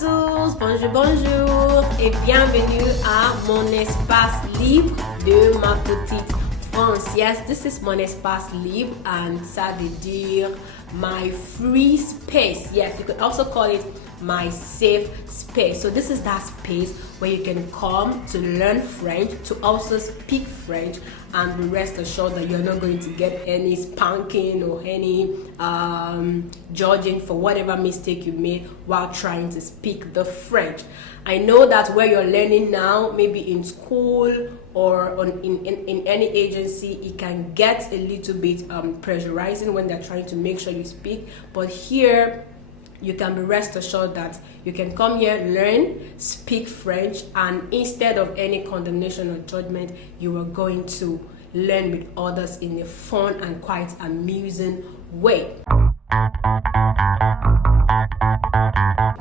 tous, bonjour et bienvenue à mon espace libre de ma petite France. Yes, this is mon espace libre and ça veut dire my free space. Yes, you could also call it my safe space. So this is that space where you can come to learn French, to also speak French, and be rest assured that you're not going to get any spanking or any judging for whatever mistake you made while trying to speak the French. I know that where you're learning now, maybe in school or in any agency, it can get a little bit pressurizing when they're trying to make sure you speak. But here, you can be rest assured that you can come here, learn, speak French, and instead of any condemnation or judgment, you are going to learn with others in a fun and quite amusing way.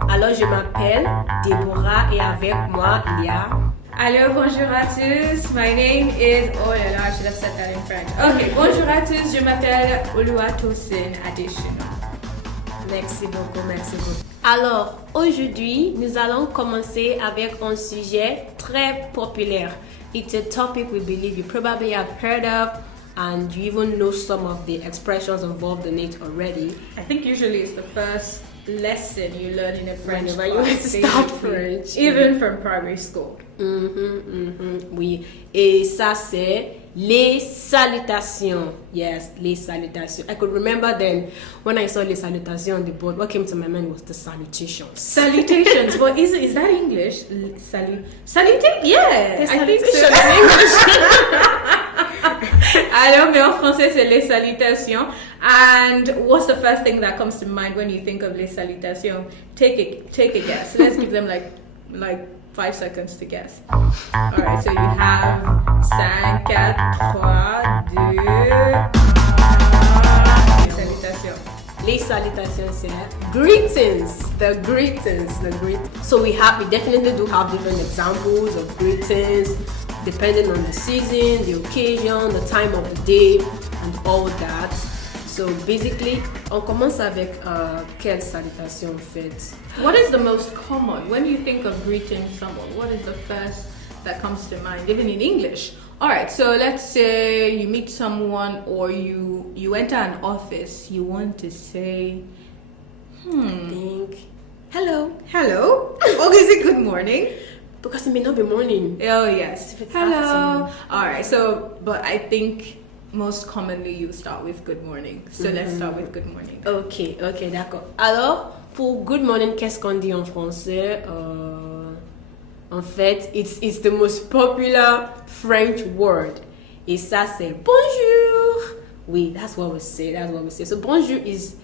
Alors, je m'appelle Deborah et avec moi, il y a... Hello, bonjour à tous. My name is... Oh là là, I should have said that in French. Okay, bonjour à tous. Je m'appelle Oluwatosin Adesina. Merci beaucoup, merci beaucoup. Alors, aujourd'hui, nous allons commencer avec un sujet très populaire. It's a topic we believe you probably have heard of, and you even know some of the expressions involved in it already. I think usually it's the first lesson you learn in a French Whenever you want to start French. Even from primary school. Oui, et ça c'est les salutations. Yes, les salutations. I could remember then when I saw les salutations on the board, what came to my mind was the salutations. Salutations, but is that English? Salutation? Yeah, I think so. Alors, mais en français c'est les salutations. And what's the first thing that comes to mind when you think of les salutations? Take a guess. Let's give them like 5 seconds to guess. Alright, so you have 5, 4, 3, 2, 1. Les salutations. Les salutations, c'est greetings. The greetings. So we definitely do have different examples of greetings depending on the season, the occasion, the time of the day, and all that. So basically, on commence avec quelle salutation en fait? What is the most common when you think of greeting someone? What is the first that comes to mind, even in English? All right, so let's say you meet someone or you enter an office. You want to say, Think, hello. Or is it good morning? Because it may not be morning. Oh yes. If it's Hello. afternoon. All right. So, but I think most commonly you start with good morning. So let's start with good morning. Ok, d'accord. Alors, pour good morning, qu'est-ce qu'on dit en français? En fait, it's the most popular French word. Et ça, c'est bonjour. Oui, that's what we say. So bonjour is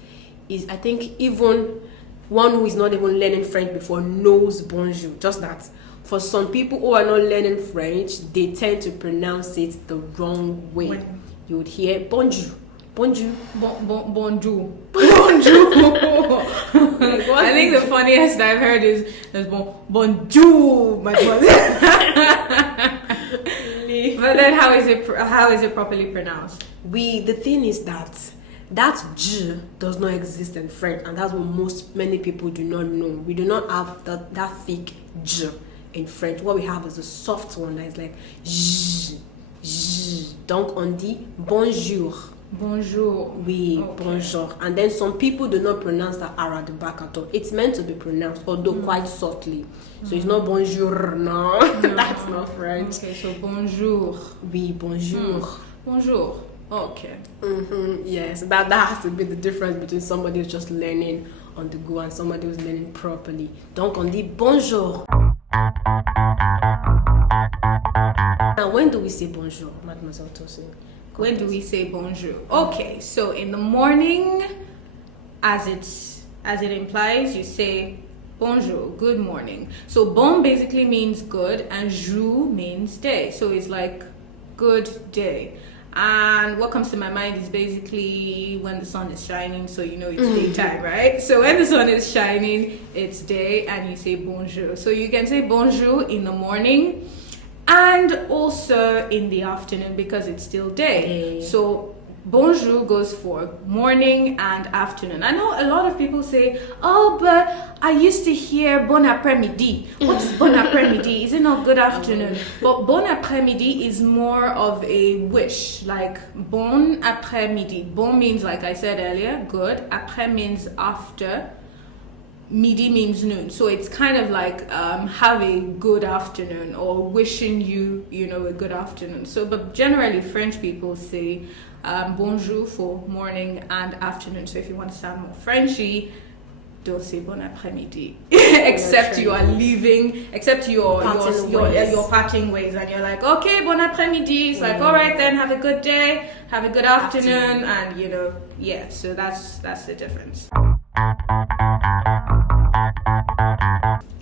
I think even one who is not even learning French before knows bonjour. Just that. For some people who are not learning French, they tend to pronounce it the wrong way. You would hear bonjour. Bonjour. Bonjour. I think the funniest I've heard is bonjour, mademoiselle. But then how is it properly pronounced? The thing is that J does not exist in French, and that's what many people do not know. We do not have that thick J in French. What we have is a soft one that is like J. Donc on dit bonjour. Bonjour. Oui, okay. Bonjour. And then some people do not pronounce that R at the back at all. It's meant to be pronounced, although quite softly. So it's not bonjour, no. That's not French. Okay, so bonjour. Oui, bonjour. Bonjour. Okay. Yes, that has to be the difference between somebody who's just learning on the go and somebody who's learning properly. Donc on dit bonjour. Now, when do we say bonjour, Mademoiselle Tosin? When do we say bonjour? Okay, so in the morning, as it implies, you say bonjour, good morning. So bon basically means good and jour means day. So it's like good day. And what comes to my mind is basically when the sun is shining, so you know it's daytime, right? So when the sun is shining, it's day and you say bonjour. So you can say bonjour in the morning and also in the afternoon because it's still day. So bonjour goes for morning and afternoon. I know a lot of people say, oh, but I used to hear bon après-midi. What's bon après-midi? Is it not good afternoon? But bon après-midi is more of a wish, like bon après-midi. Bon means, like I said earlier, good. Après means after. Midi means noon, so it's kind of like have a good afternoon or wishing you a good afternoon. So but generally French people say bonjour for morning and afternoon. So if you want to sound more Frenchy, don't say bon après-midi except you are leaving, except your parting ways and you're like, okay, bon après-midi. It's like, all right then, have a good day, have a good afternoon. And so that's the difference.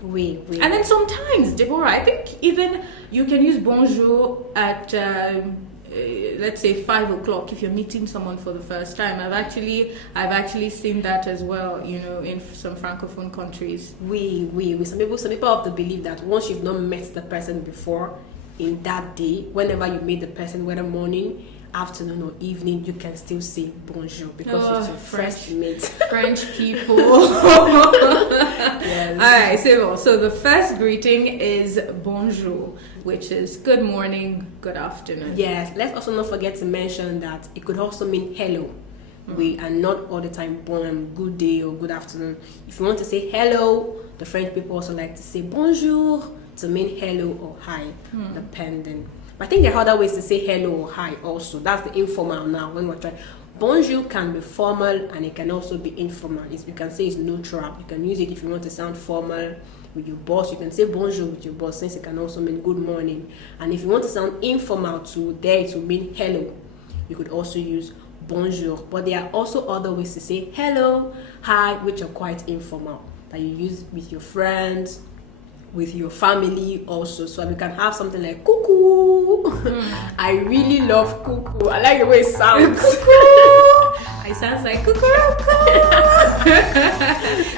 Oui. And then sometimes, Deborah, I think even you can use bonjour at let's say 5 o'clock if you're meeting someone for the first time. I've actually seen that as well, in some francophone countries. Oui. Some people have to believe that once you've not met the person before in that day, whenever you meet the person, whether morning, afternoon or evening, you can still say bonjour because it's your first mate. French people. Yes. All right, so the first greeting is bonjour, which is good morning, good afternoon. Yes, let's also not forget to mention that it could also mean hello. We are not all the time good day or good afternoon. If you want to say hello, the French people also like to say bonjour to mean hello or hi, depending. But I think there are other ways to say hello or hi also. That's the informal now when we're trying. Bonjour can be formal and it can also be informal. You can say it's neutral. You can use it if you want to sound formal with your boss. You can say bonjour with your boss since it can also mean good morning. And if you want to sound informal too, there it will mean hello. You could also use bonjour. But there are also other ways to say hello, hi, which are quite informal that you use with your friends, with your family also. So we can have something like cuckoo. I really love cuckoo. I like the way it sounds. Cuckoo. It sounds like cuckoo.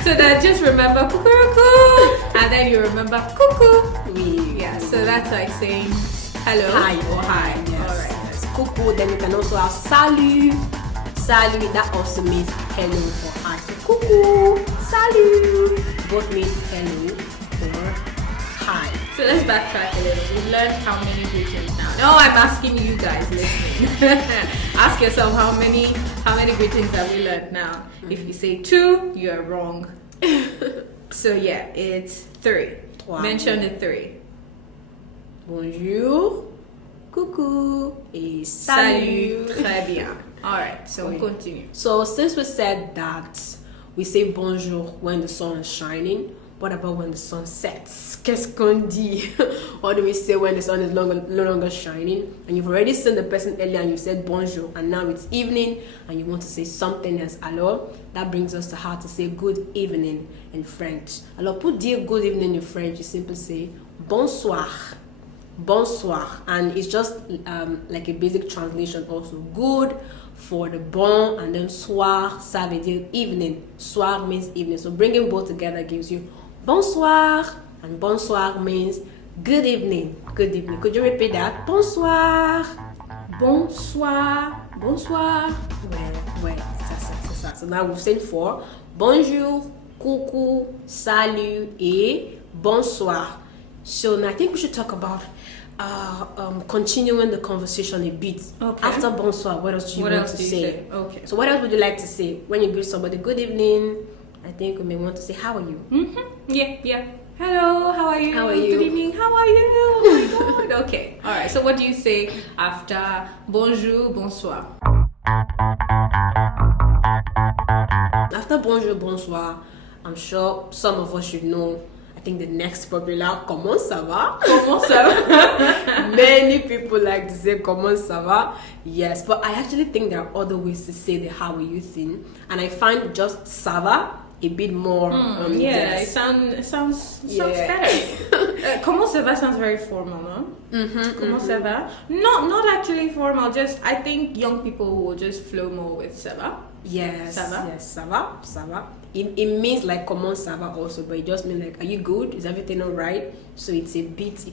So that just remember cuckoo, and then you remember cuckoo. Yeah. So that's like saying hello, hi or hi. Yes. All right. Yes. Cuckoo. Then you can also have salut. Salut. That also means hello or hi. So cuckoo, salut. Both mean hello or hi. So let's backtrack a little. We've learned how many greetings now. No, I'm asking you guys listening. Ask yourself how many greetings have we learned now? If you say 2, you're wrong. So yeah, it's 3. Wow. Mention the 3. Bonjour, coucou, et Salut. salut. Très bien. All right, so we continue. So since we said that we say bonjour when the sun is shining, what about when the sun sets? Qu'est-ce qu'on dit? What do we say when the sun is no longer shining? And you've already seen the person earlier and you said bonjour, and now it's evening and you want to say something else. Alors, that brings us to how to say good evening in French. Alors, pour dire good evening in French, you simply say bonsoir. Bonsoir. And it's just like a basic translation also. Good for the bon, and then soir, ça veut dire evening. Soir means evening. So bringing both together gives you bonsoir, and bonsoir means good evening. Good evening. Could you repeat that? Bonsoir. Bonsoir. Bonsoir. Ouais. Ça. So now we've said 4. Bonjour, coucou, salut, et bonsoir. So now I think we should talk about continuing the conversation a bit. Okay. After bonsoir, what else do you want to say? Okay. So what else would you like to say when you greet somebody? Good evening. I think we may want to say, how are you? Yeah. Hello, how are you? How are you? Good evening, how are you? Oh my god. Okay. All right. So what do you say after bonjour, bonsoir? After bonjour, bonsoir, I'm sure some of us should know. I think the next popular, comment ça va? Comment ça va? Many people like to say comment ça va. Yes, but I actually think there are other ways to say the how are you thing, and I find just ça va a bit more. It sounds better. Comment ça va sounds very formal, no? Comment ça va? Not actually formal. Just I think young people will just flow more with ça va. Yes, ça va? Yes, ça va. It means like comment ça va also, but it just means like, are you good? Is everything all right? So it's a bit.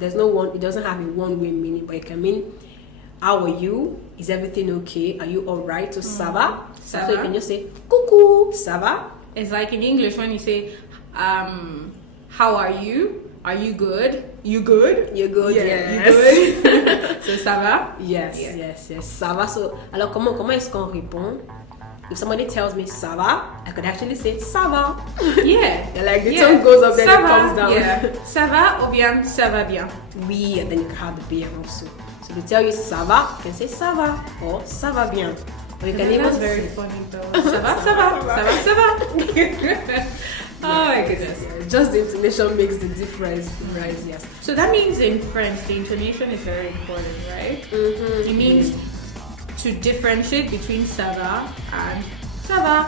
There's no one. It doesn't have a one-way meaning, but it can mean how are you? Is everything okay? Are you alright? So ça va? Ça So you va. can just say coucou, ça va? It's like in English when you say, how are you? Are you good? You good? You're good, Yeah, yes. you good? So ça va? Yes, Yeah. yes, yes. Ça va. So, alors comment est-ce qu'on répond? If somebody tells me ça va, I could actually say ça va. Yeah. And like the Yeah. tone goes up, then Ça it va, comes down. Yeah. Ça va ou bien ça va bien? Oui, and then you can have the bien also. So they tell you ça va, you can say ça va or ça va bien. Or you can even That's very say funny though. Ça va, ça va, ça va, ça va. Oh my goodness. Yeah, just the intonation makes the difference. Right? Yes. So that means in French, the intonation is very important, right? It means to differentiate between ça va and ça va.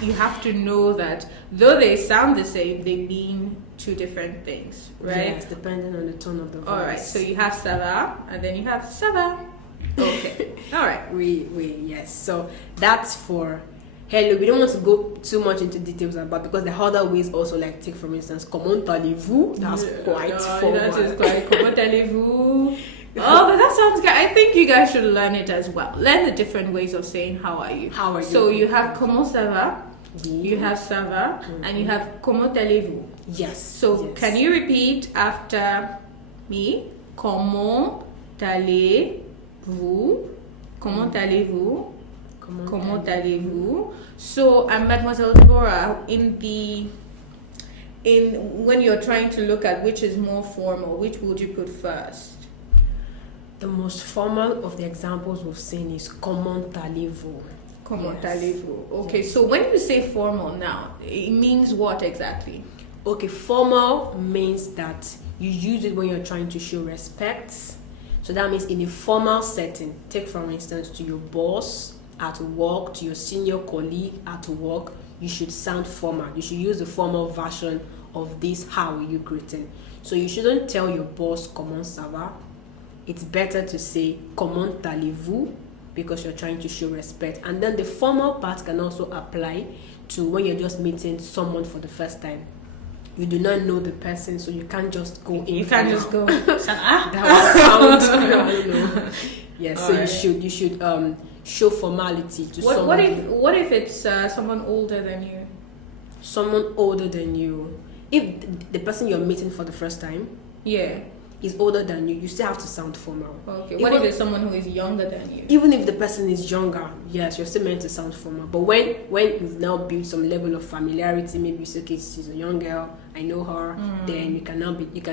You have to know that though they sound the same, they mean two different things, right? Yes, depending on the tone of the voice. All right. So you have ça va, and then you have ça va. Okay. All right. Yes. So that's for hello. We don't want to go too much into details about because the other ways also like take for instance, comment allez-vous? That's quite formal. That is quite. Comment allez-vous? Oh, but that sounds good. I think you guys should learn it as well. Learn the different ways of saying how are you. How are you? So you have comment ça va, Oui. you have ça va, and you have comment allez-vous. Yes. So yes. can you repeat after me? Comment allez-vous? Comment allez-vous? Comment allez-vous? So, Mademoiselle Deborah, when you're trying to look at which is more formal, which would you put first? The most formal of the examples we've seen is comment allez-vous? Comment Yes. allez-vous? Okay, so when you say formal now, it means what exactly? Okay, formal means that you use it when you're trying to show respect. So that means in a formal setting, take for instance to your boss at work, to your senior colleague at work, you should sound formal. You should use the formal version of this how are you greeting. So you shouldn't tell your boss comment ça va. It's better to say comment allez-vous because you're trying to show respect. And then the formal part can also apply to when you're just meeting someone for the first time. You do not know the person, so you can't just go in. You can't just go. That would sound, I don't know. Yeah, so Alright. you should show formality to someone. What if it's someone older than you? Someone older than you. If the person you're meeting for the first time Yeah. is older than you, you still have to sound formal. Okay. What if it's someone who is younger than you? Even if the person is younger, yes, you're still meant to sound formal. But when you've now built some level of familiarity, maybe you say, okay, she's a young girl, I know her, then you can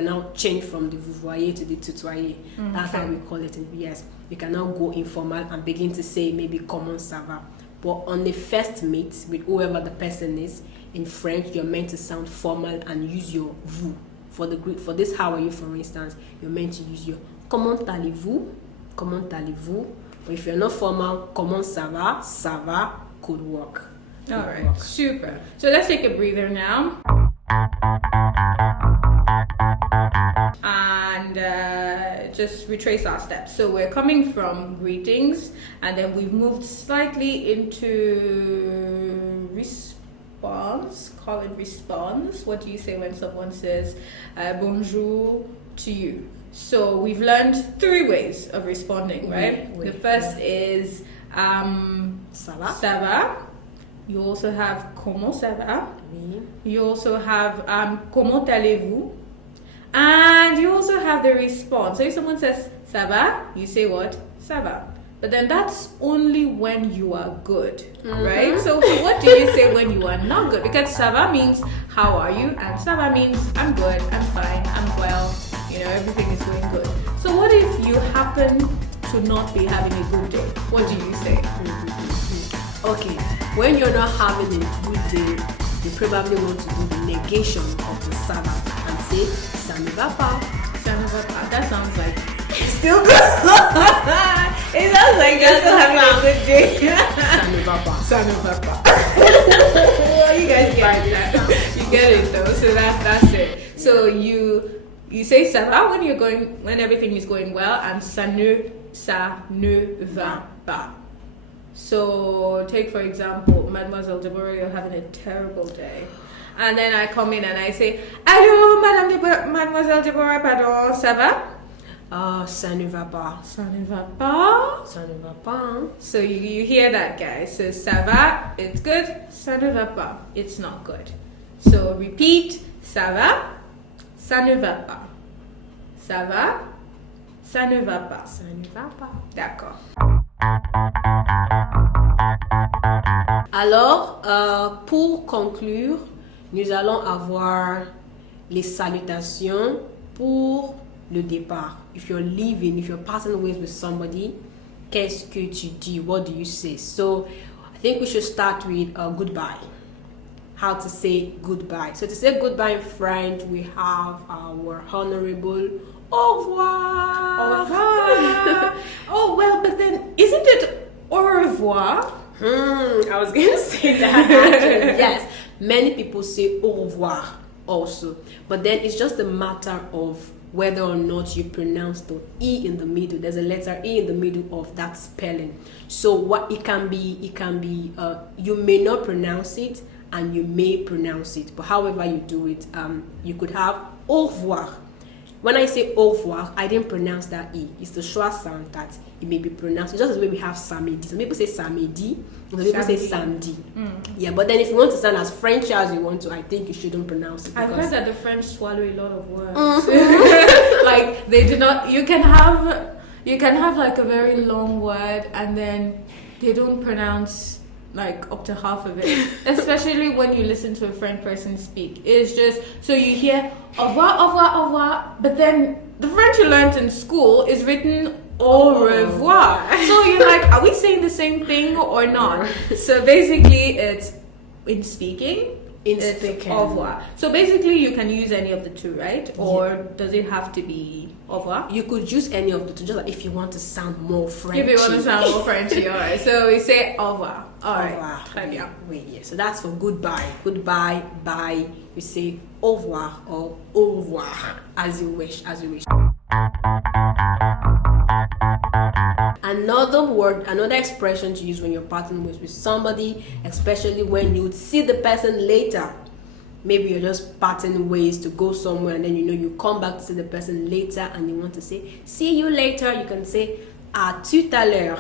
now change from the vouvoyer to the tutoyer. That's how we call it in BS. You can now go informal and begin to say maybe comment ça va. But on the first meet with whoever the person is in French, you're meant to sound formal and use your vous. For this how are you, for instance, you're meant to use your comment allez-vous, comment allez-vous. But if you're not formal, comment ça va could work. All right, super. So let's take a breather now. And just retrace our steps. So we're coming from greetings, and then we've moved slightly into response. Call it response. What do you say when someone says bonjour to you? So we've learned 3 ways of responding, right? Oui. The first is Ça va? ça va. You also have comment ça va. Oui. You also have comment allez-vous. And you also have the response. So if someone says ça va, you say what? Ça va. But then that's only when you are good, right? So what do you say when you are not good? Because ça va means how are you? And ça va means I'm good, I'm fine, I'm well, everything is going good. So what if you happen to not be having a good day? What do you say? Okay, when you're not having a good day, you probably want to do the negation of the ça va and say ça ne va pas. Ça ne va pas. That sounds like Still good. it sounds like you're still having a good day. Ça ne va pas. Ça ne va pas. Well, you guys get it. You get it though. So that's it. So you say ça va when everything is going well, and ça ne va pas. So take for example, Mademoiselle Deborah, you're having a terrible day. And then I come in and I say, Allô, Mademoiselle Deborah, pardon, ça va? Ça ne va pas. Ça ne va pas. Ça ne va pas. Hein? So you hear that, guys. So ça va, it's good. Ça ne va pas, it's not good. So repeat. Ça va. Ça ne va pas. Ça va. Ça ne va pas. Ça ne va pas. D'accord. Alors, pour conclure, nous allons avoir les salutations pour le départ. If you're leaving, if you're parting ways with somebody, qu'est-ce que tu dis? What do you say? So, I think we should start with goodbye. How to say goodbye. So, to say goodbye in French, we have our honorable au revoir. Au revoir. Oh, well, but then, isn't it au revoir? I was going to say that actually. Yes, many people say au revoir also, but then it's just a matter of whether or not you pronounce the E in the middle. There's a letter E in the middle of that spelling. So what it can be, you may not pronounce it and you may pronounce it, but however you do it, you could have au revoir. When I say au revoir, I didn't pronounce that E. It's the schwa sound that it may be pronounced. It's just the way we have samedi. Some people say samedi, some people say samedi. Yeah, but then if you want to sound as French as you want to, I think you shouldn't pronounce it. I've heard that the French swallow a lot of words. Like they do not. You can have like a very long word and then they don't pronounce like up to half of it, especially when you listen to a French person speak. It's just so you hear au revoir, au revoir, au revoir, but then the French you learned in school is written au revoir. So you're like, are we saying the same thing or not? So basically, it's in speaking. It's au revoir. So basically, you can use any of the two, right? Or does it have to be au revoir? You could use any of the two, just like if you want to sound more Frenchy. If you want to sound more Frenchy, all right. So we say au revoir. All right. Très bien. Wait, yeah. So that's for goodbye. Goodbye, bye. You say au revoir or au revoir, as you wish, as you wish. Another word, another expression to use when you're parting ways with somebody, especially when you see the person later. Maybe you're just parting ways to go somewhere and then you come back to see the person later and you want to say, see you later. You can say, à tout à l'heure.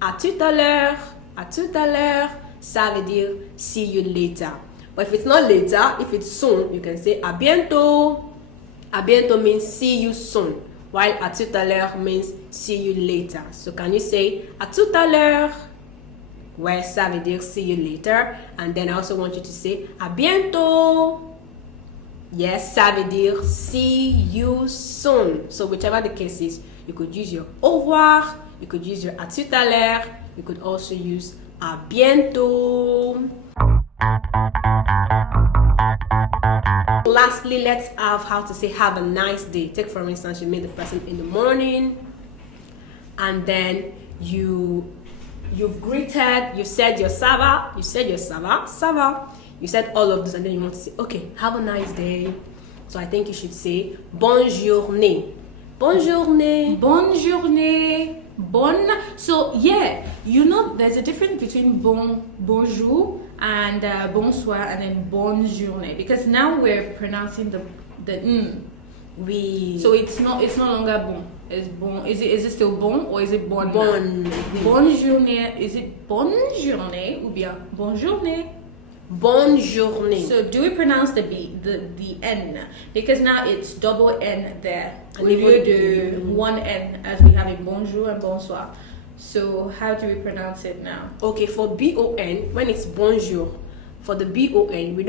À tout à l'heure. À tout à l'heure. Ça veut dire, see you later. But if it's not later, if it's soon, you can say, à bientôt. À bientôt means see you soon. While à tout à l'heure means see you later. So can you say à tout à l'heure? Where ça veut dire see you later. And then I also want you to say à bientôt. Yes, ça veut dire see you soon. So whichever the case is, you could use your au revoir, you could use your à tout à l'heure, you could also use à bientôt. Lastly, let's have how to say have a nice day. Take for instance, you meet the person in the morning and then you've greeted, you said your ça va, ça va. You said all of this and then you want to say, okay, have a nice day. So I think you should say bonne journée. Bonne journée. Bonne journée. So yeah, there's a difference between bonjour and bonsoir and then bonne journée, because now we're pronouncing the Oui. So it's no longer bon. It's bon. Is it still bon or is it bonne? Bonne. Oui. Bonne journée. Is it bonne journée ou bien bonne journée? Bonne journée. So do we pronounce the N? Because now it's double N there. And we do one N as we have in bonjour and bonsoir. So how do we pronounce it now? Okay, for B-O-N, when it's bonjour, for the B-O-N, we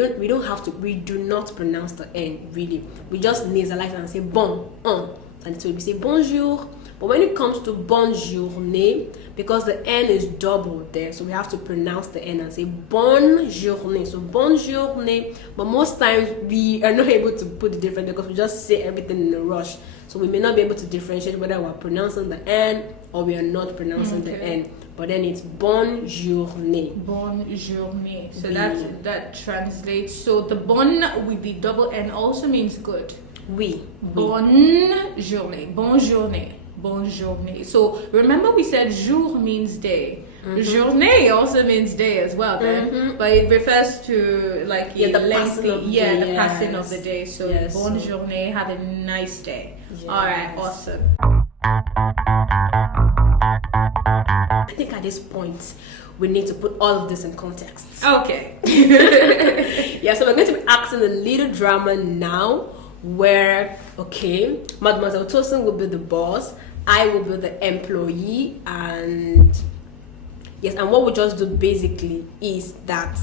do not pronounce the N, really. We just nasalize and say bon, and so we say bonjour. But when it comes to bonne journée, because the N is double there, so we have to pronounce the N and say bonne journée. So bonne journée. But most times we are not able to put the difference because we just say everything in a rush. So we may not be able to differentiate whether we're pronouncing the N or we are not pronouncing the N. But then it's bonne journée. Bonne journée. So that translates. So the bonne with the double N also means good. Oui. Bonne journée. Bonne journée. Bonne journée. So remember we said jour means day. Journée also means day as well, then, but it refers to like the passing of the day. the passing of the day. So bonne journée, have a nice day. All right, awesome. I think at this point we need to put all of this in context. Okay. Yeah, so we're going to be asking a little drama now where, okay, Mademoiselle Tosin will be the boss, I will be the employee, and yes, and what we just do basically is that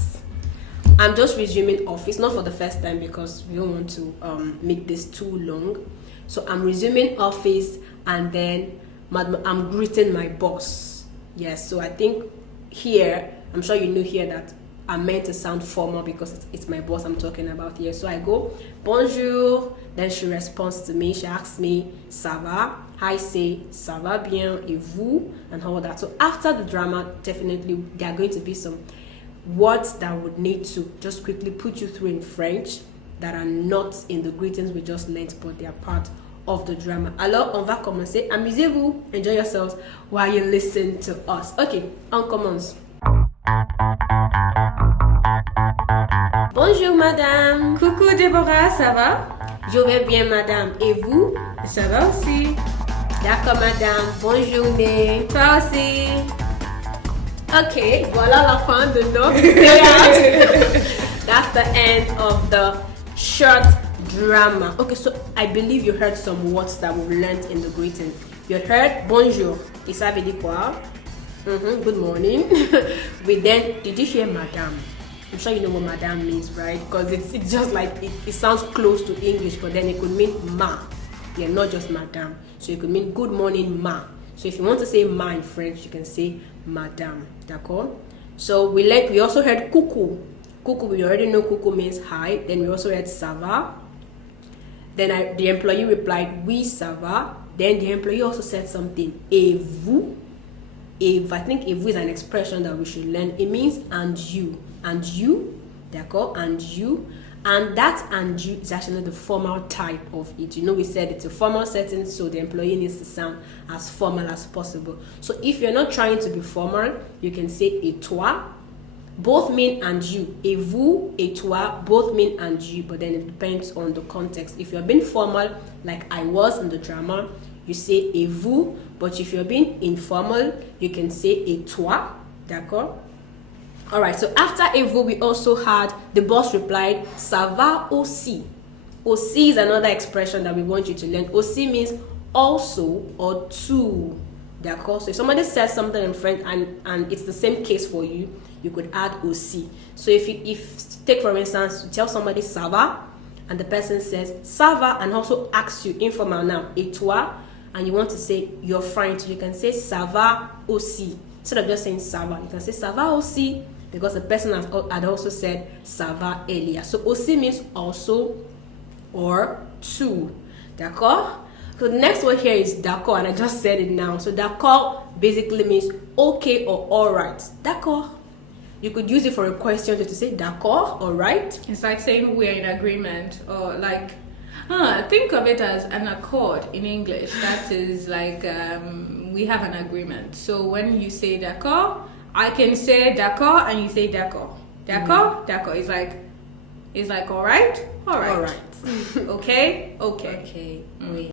I'm just resuming office, not for the first time because we don't want to make this too long. So I'm resuming office and then I'm greeting my boss. Yes, so I think here, I'm sure you know here that I'm meant to sound formal because it's my boss I'm talking about here. So I go, bonjour, then she responds to me, she asks me, ça va? I say, ça va bien, et vous? And all that. So after the drama, definitely there are going to be some words that would need to just quickly put you through in French that are not in the greetings we just learned, but they are part of the drama. Alors, on va commencer. Amusez-vous, enjoy yourselves while you listen to us. Ok, on commence. Bonjour madame. Coucou Déborah, ça va? Je vais bien madame. Et vous? Ça va aussi. D'accord madame. Bonne journée. Toi aussi. Ok, voilà la fin de notre théâtre. That's the end of the short drama. Okay, so I believe you heard some words that we learned in the greeting. You heard bonjour. Et ça veut dire quoi? Good morning. We then, did you hear madame? I'm sure you know what madame means, right? Because it's just like, it sounds close to English, but then it could mean ma. Yeah, not just madame. So it could mean good morning, ma. So if you want to say ma in French, you can say madame. D'accord? So we also heard coucou. Coucou, we already know coucou means hi. Then we also heard ça va. Then the employee replied, oui, ça va. Then the employee also said something, et vous? I think et vous is an expression that we should learn. It means and you. And you, d'accord? And you. And that and you is actually the formal type of it. You know, we said it's a formal setting, so the employee needs to sound as formal as possible. So if you're not trying to be formal, you can say et toi. Both mean and you. Et vous, et toi, both mean and you, but then it depends on the context. If you're being formal, like I was in the drama, you say et vous, but if you're being informal, you can say et toi, d'accord? Alright, so after et vous, we also had, the boss replied, ça va aussi. Aussi is another expression that we want you to learn. Aussi means also or too, d'accord? So if somebody says something in French and it's the same case for you, you could add aussi. So if take for instance, you tell somebody ça va, and the person says ça va, and also asks you informal now, et toi, and you want to say you're fine, so you can say ça va aussi. Instead of just saying ça va, you can say ça va aussi, because the person had also said ça va earlier. So aussi means also or to. D'accord? So the next word here is d'accord, and I just said it now. So d'accord basically means okay or alright. D'accord. You could use it for a question to say d'accord, alright. It's like saying we're in agreement, or like, think of it as an accord in English. That is like, we have an agreement. So when you say d'accord, I can say d'accord and you say d'accord. D'accord? D'accord. It's like alright? Alright. Okay? Okay. Oui.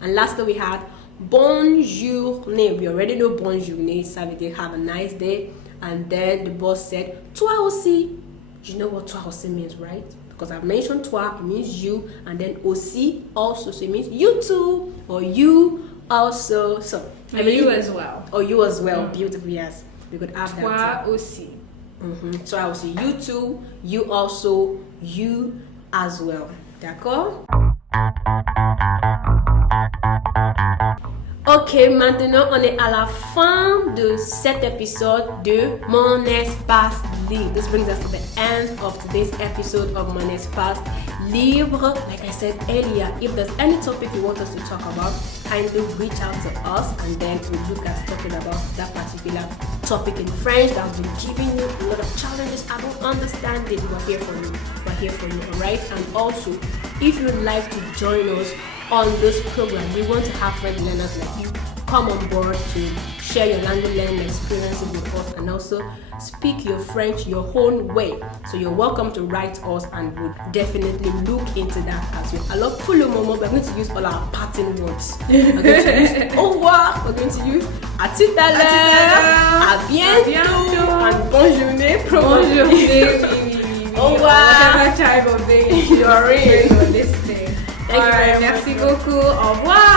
And lastly we had bonne journée. We already know bonne journée, ça veut dire have a nice day. And then the boss said, toi aussi. You know what toi aussi means, right? Because I've mentioned toi, it means you, and then aussi also, so it means you too, or you also. So and you as well. Or you as well. Beautiful, yes. We could add toi that. Toi aussi. So I will say you too, you also, you as well. D'accord? Ok, maintenant on est à la fin de cet épisode de Mon Espace Libre. This brings us to the end of today's episode of Mon Espace Libre. Like I said earlier, if there's any topic you want us to talk about, kindly reach out to us and then we'll look at talking about that particular topic in French that's been giving you a lot of challenges. I don't understand it. We're here for you. We're here for you, alright? And also, if you'd like to join us on this program, we want to have friends learners like you come on board to share your language learning experiences with us and also speak your French your own way. So you're welcome to write us and we'll definitely look into that as well. Alors pour le moment, we're going to use all our parting words. We're going to use au revoir, we're going to use à tout à l'heure, à bientôt, and bonne journée, Bonne journée. Au revoir. Whatever time of day You're in. you're listening. Thank you very much. Merci beaucoup. Au revoir.